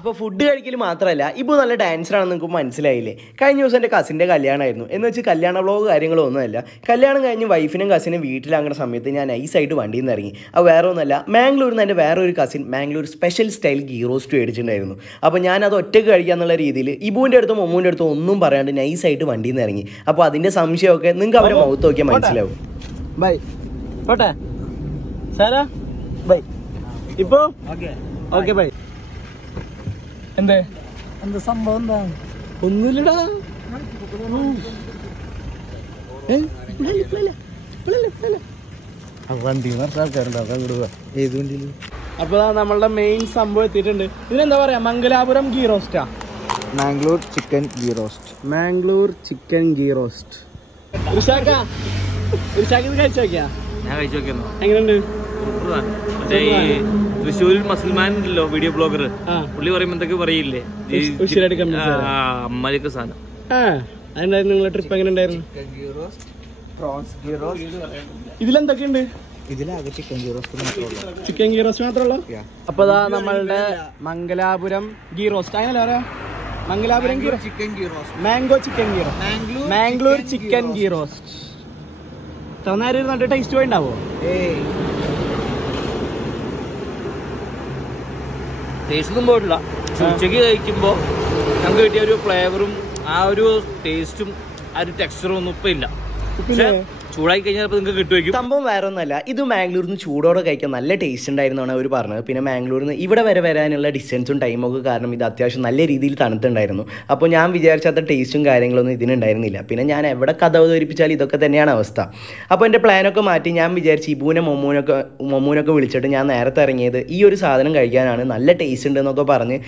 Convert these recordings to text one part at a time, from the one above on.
അപ്പോൾ ഫുഡ് കഴിക്കൽ മാത്രമല്ല ഇപ്പോൾ നല്ല ഡാൻസറാണെന്ന് നിങ്ങൾക്ക് മനസ്സിലായില്ലേ. കഴിഞ്ഞ ദിവസം എൻ്റെ കസിൻ്റെ കല്യാണമായിരുന്നു. എന്ന് വെച്ച് കല്യാണ വ്ളോഗ് കാര്യങ്ങളൊന്നുമല്ല. കല്യാണം കഴിഞ്ഞ് വൈഫിനും കസിനും വീട്ടിലാകുന്ന സമയത്ത് ഞാൻ നൈസായിട്ട് വണ്ടിയിൽ നിന്ന് ഇറങ്ങി. അത് വേറെ ഒന്നുമല്ല, മാംഗ്ലൂരിൽ നിന്ന് എൻ്റെ വേറെ ഒരു cousin Mangalore special style ghee roast മേടിച്ചിട്ടുണ്ടായിരുന്നു. അപ്പോൾ ഞാനത് ഒറ്റയ്ക്ക് കഴിക്കാന്നുള്ള രീതിയിൽ ഇബുവിൻ്റെ അടുത്തും മമ്മൂൻ്റെ അടുത്തും ഒന്നും പറയാണ്ട് നൈസായിട്ട് വണ്ടിയിൽ നിന്ന് ഇറങ്ങി. അപ്പോൾ അതിൻ്റെ സംശയമൊക്കെ നിങ്ങൾക്ക് അവരെ മുഖത്ത് നോക്കിയാൽ മനസ്സിലാവും. ബൈ പോട്ടെ സാറാ ബൈ ഇപ്പോൾ ഓക്കെ ബൈ. എന്താ സംഭവം? എന്താ ഒന്നുമില്ലടാ. വണ്ടി ആൾക്കാരുണ്ടാവും അങ്ങോട്ട് പോവാ. ഏത് വണ്ടിയിൽ? അപ്പൊ നമ്മളുടെ മെയിൻ സംഭവം എത്തിയിട്ടുണ്ട്. ഇതിനെന്താ പറയാ? മംഗലാപുരം ഗീ റോസ്റ്റാ. Mangalore chicken ghee roast. Mangalore chicken ghee roast. ഇത് കഴിച്ചു നോക്കിയാ? ഞാൻ കഴിച്ചു നോക്കിയിരുന്നു. എങ്ങനെയുണ്ട്? തൃശ്ശൂരിൽ മസൽമാൻ ഉണ്ടല്ലോ, വീഡിയോ ബ്ലോഗർ. പുള്ളി പറയുമ്പോ എന്തൊക്കെ പറയില്ലേ, അമ്മയൊക്കെ സാധനം. അതെന്തായിരുന്നു നിങ്ങളുടെ ട്രിപ്പ്? എങ്ങനെ ഉണ്ടായിരുന്നു? ഇതിലെന്തൊക്കെയുണ്ട്? ഇതിലാകെ chicken ghee roast. Chicken ghee roast മാത്രമല്ലോ. അപ്പൊ ഇതാ നമ്മളുടെ മംഗലാപുരം ഗീ റോസ്റ്റ്. അങ്ങനല്ല പറയാ, Mangalapuram chicken ghee roast. Mango chicken ghee roast. Mangalore chicken ghee roast. തന്നേരം നല്ല ടേസ്റ്റ് പോയി ഉണ്ടാവോ? ടേസ്റ്റ് ഒന്നും പോയിട്ടില്ല. ഉച്ചയ്ക്ക് കഴിക്കുമ്പോൾ നമുക്ക് കിട്ടിയ ഒരു ഫ്ലേവറും ആ ഒരു ടേസ്റ്റും ആ ഒരു ടെക്സ്ചറും ഒന്നും ഇപ്പം ഇല്ല. ചൂടായി കഴിഞ്ഞാൽ നിങ്ങൾക്ക് കിട്ടുമായിരിക്കും. സംഭവം വേറെ ഒന്നല്ല, ഇത് മാംഗ്ലൂരിൽ നിന്ന് ചൂടോടെ കഴിക്കാൻ നല്ല ടേസ്റ്റ് ഉണ്ടായിരുന്നാണ് അവർ പറഞ്ഞത്. പിന്നെ മാംഗ്ലൂരിൽ നിന്ന് ഇവിടെ വരെ വരാനുള്ള ഡിസ്റ്റൻസും ടൈമൊക്കെ കാരണം ഇത് അത്യാവശ്യം നല്ല രീതിയിൽ തണുത്തുണ്ടായിരുന്നു. അപ്പോൾ ഞാൻ വിചാരിച്ചാത്ത ടേസ്റ്റും കാര്യങ്ങളൊന്നും ഇതിനുണ്ടായിരുന്നില്ല. പിന്നെ ഞാൻ എവിടെ കഥ അവതരിപ്പിച്ചാലും ഇതൊക്കെ തന്നെയാണ് അവസ്ഥ. അപ്പോൾ എൻ്റെ പ്ലാനൊക്കെ മാറ്റി ഞാൻ വിചാരിച്ച് ഇബുവിനെ മമ്മൂനൊക്കെ വിളിച്ചിട്ട് ഞാൻ നേരത്തെ ഇറങ്ങിയത് ഈ ഒരു സാധനം കഴിക്കാനാണ്. നല്ല ടേസ്റ്റ് ഉണ്ടെന്നൊക്കെ പറഞ്ഞ്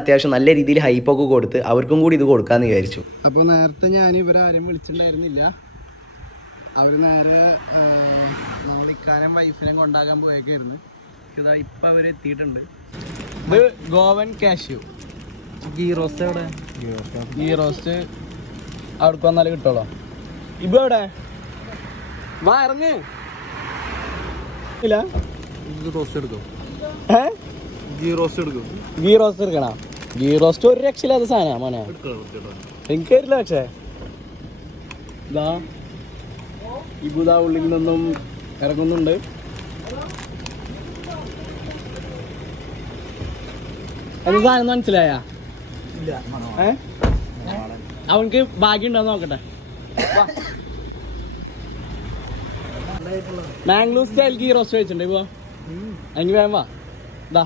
അത്യാവശ്യം നല്ല രീതിയിൽ ഹൈപ്പൊക്കെ കൊടുത്ത് അവർക്കും കൂടി ഇത് കൊടുക്കാമെന്ന് വിചാരിച്ചു. അപ്പോൾ നേരത്തെ ഞാൻ ഇവരാരും വിളിച്ചിട്ടുണ്ടായിരുന്നില്ല. അവർ നേരെ നമ്മളിക്കാനും വൈഫിനെ കൊണ്ടാക്കാൻ പോയേക്കായിരുന്നു. ഇതാ ഇപ്പം അവരെത്തിയിട്ടുണ്ട്. ഇത് ഗോവൻ കാഷ്യൂ ഗീ റോസ്റ്റ്. എവിടെ ഗീ റോസ്റ്റ്? അവിടേക്ക് വന്നാലേ കിട്ടുള്ളൂ. ഇപ്പം എവിടെ? വാ ഇറങ്ങ്. ഇല്ല റോസ്റ്റ് എടുക്കും. ഗീ റോസ്റ്റ് എടുക്കും. ഗീ റോസ്റ്റ് എടുക്കണ? ഗീ റോസ്റ്റ് ഒരു രക്ഷയില്ലാത്ത സാധനമാണ് മോനെ. എനിക്ക് തരില്ല. പക്ഷേ ഇതാ ഇബുദ ഉള്ളിൽ നിന്നും ഇറങ്ങുന്നുണ്ട്. എന്ത് സാധനം മനസ്സിലായ? അവനക്ക് ഭാഗ്യം ഉണ്ടോ നോക്കട്ടെ. മാംഗ്ലൂർ സ്റ്റൈൽ ഗീ റോസ്റ്റ് വെച്ചിട്ടുണ്ട്. ഇപ്പൊ എനിക്ക് വേഗം വാ. ഇതാ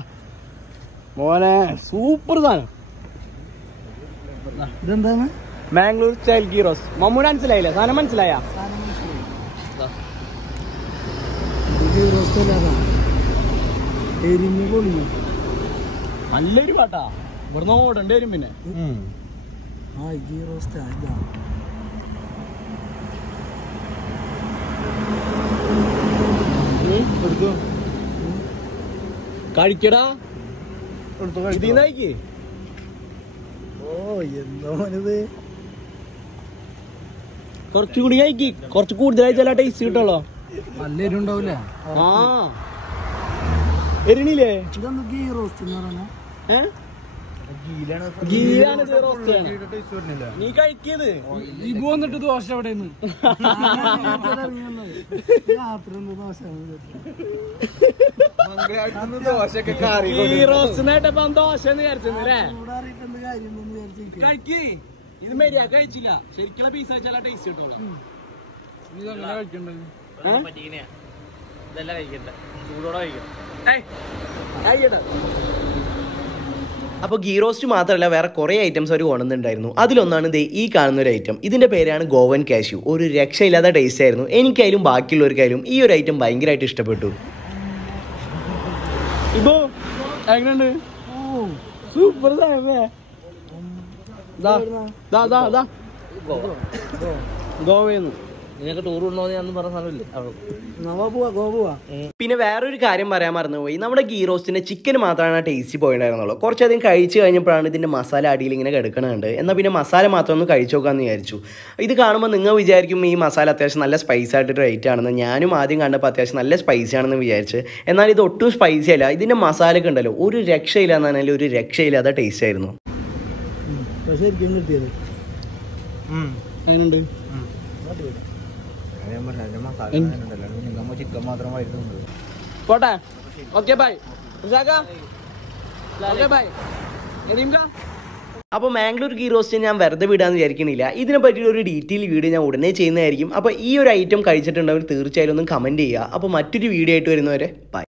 മോനെ സൂപ്പർ സാധനം. ഇതെന്താണ്? Mangalore style ghee roast. മമ്മൂടെ മനസ്സിലായില്ലേ? സാധനം മനസ്സിലായ? നല്ലൊരു പാട്ടാ. ഇവിടുന്ന് ഓടേണ്ടി വരും. പിന്നെ കഴിക്കടാ. ഇതിനായിക്ക് കുറച്ചുകൂടി കഴിക്ക്. കുറച്ച് കൂടുതലായി ചില ടേസ്റ്റ് കിട്ടുള്ളൂ. നല്ല എരിവുണ്ടാവൂല. ആ എരിണില്ലേ? ഇതൊന്നും ഗീ റോസ്റ്റ് എന്ന് പറഞ്ഞാൽ നീ കഴിക്കിയത് ഇബു വന്നിട്ട് ദോശ എവിടെ കഴിക്ക്. ഇത് മേടിയാ കഴിച്ചില്ല. ശരിക്കുള്ള പീസ് വെച്ചാൽ ടേസ്റ്റ് കിട്ടുള്ളൂ. ഇതെങ്ങനെ കഴിക്കണ്ടത്? ഇതെല്ലാം കഴിക്കണ്ട, ചൂടോടെ കഴിക്കണം. അപ്പോൾ ഗീ റോസ്റ്റ് മാത്രമല്ല വേറെ കുറേ ഐറ്റംസ് അവർ കൊണ്ടുവന്നിട്ടുണ്ടായിരുന്നു. അതിലൊന്നാണ് ദേ ഈ കാണുന്നൊരു ഐറ്റം. ഇതിൻ്റെ പേരാണ് ഗോവൻ കാഷ്യൂ. ഒരു രക്ഷയില്ലാത്ത ടേസ്റ്റ് ആയിരുന്നു. എനിക്കായാലും ബാക്കിയുള്ളവർക്കായാലും ഈ ഒരു ഐറ്റം ഭയങ്കരമായിട്ട് ഇഷ്ടപ്പെട്ടു. ഇപ്പോ എങ്ങനെയുണ്ട്? സൂപ്പർ ഗോവയെന്ന് നിങ്ങൾക്ക് ടൂർ കൊണ്ടുപോകുന്ന ഞാൻ പറഞ്ഞ സാധനമില്ലേ പിന്നെ വേറൊരു കാര്യം പറയാൻ മറന്നുപോയി, നമ്മുടെ ഗീ റോസ്റ്റിൻ്റെ ചിക്കൻ മാത്രമാണ് ടേസ്റ്റ് പോയിട്ടുണ്ടായിരുന്നുള്ളൂ. കുറച്ചധികം കഴിച്ച് കഴിഞ്ഞപ്പോഴാണ് ഇതിൻ്റെ മസാല അടിയിൽ ഇങ്ങനെ കിടക്കണുണ്ട്. എന്നാൽ പിന്നെ മസാല മാത്രം ഒന്ന് കഴിച്ചു നോക്കാമെന്ന് വിചാരിച്ചു. ഇത് കാണുമ്പോൾ നിങ്ങൾ വിചാരിക്കും ഈ മസാല അത്യാവശ്യം നല്ല സ്പൈസി ആയിട്ട് റേറ്റ് ആണെന്ന്. ഞാനും ആദ്യം കണ്ടപ്പോൾ അത്യാവശ്യം നല്ല സ്പൈസി ആണെന്ന് വിചാരിച്ച്. എന്നാൽ ഇത് ഒട്ടും സ്പൈസി അല്ല. ഇതിൻ്റെ മസാലയൊക്കെ ഉണ്ടല്ലോ ഒരു രക്ഷയില്ല എന്ന് പറഞ്ഞാൽ ഒരു രക്ഷയില്ലാത്ത ടേസ്റ്റ് ആയിരുന്നു. പോട്ടെ. Okay bye. ബൈ. അപ്പോൾ മാംഗ്ലൂർ ഗീ റോസ്റ്റ് ഞാൻ വെറുതെ വിടാമെന്ന് വിചാരിക്കണില്ല. ഇതിനെ പറ്റിയൊരു ഒരു ഡീറ്റെയിൽ വീഡിയോ ഞാൻ ഉടനെ ചെയ്യുന്നതായിരിക്കും. അപ്പോൾ ഈ ഒരു ഐറ്റം കഴിച്ചിട്ടുണ്ടെങ്കിൽ തീർച്ചയായും ഒന്ന് കമൻറ്റ് ചെയ്യുക. അപ്പോൾ മറ്റൊരു വീഡിയോ ആയിട്ട് വരുന്നവരെ ബൈ.